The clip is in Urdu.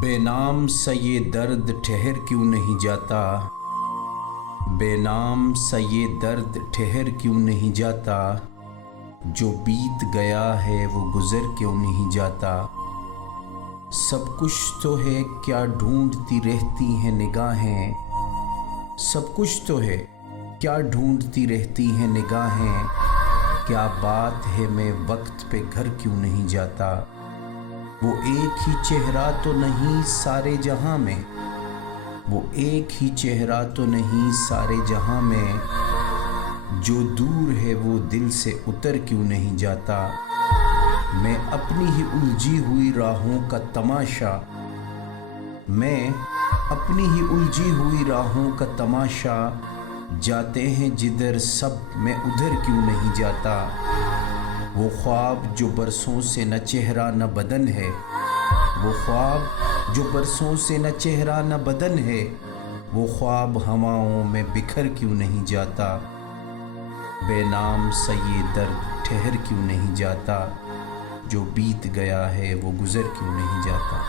بے نام سا یہ درد ٹھہر کیوں نہیں جاتا، بے نام سا یہ درد ٹھہر کیوں نہیں جاتا، جو بیت گیا ہے وہ گزر کیوں نہیں جاتا۔ سب کچھ تو ہے کیا ڈھونڈتی رہتی ہیں نگاہیں، سب کچھ تو ہے کیا ڈھونڈتی رہتی ہیں نگاہیں، کیا بات ہے میں وقت پہ گھر کیوں نہیں جاتا۔ وہ ایک ہی چہرہ تو نہیں سارے جہاں میں، وہ ایک ہی چہرہ تو نہیں سارے جہاں میں، جو دور ہے وہ دل سے اتر کیوں نہیں جاتا۔ میں اپنی ہی الجھی ہوئی راہوں کا تماشا، میں اپنی ہی الجھی ہوئی راہوں کا تماشا، جاتے ہیں جدھر سب میں ادھر کیوں نہیں جاتا۔ وہ خواب جو برسوں سے نہ چہرہ نہ بدن ہے، وہ خواب جو برسوں سے نہ چہرہ نہ بدن ہے، وہ خواب ہواؤں میں بکھر کیوں نہیں جاتا۔ بے نام سا یہ درد ٹھہر کیوں نہیں جاتا، جو بیت گیا ہے وہ گزر کیوں نہیں جاتا۔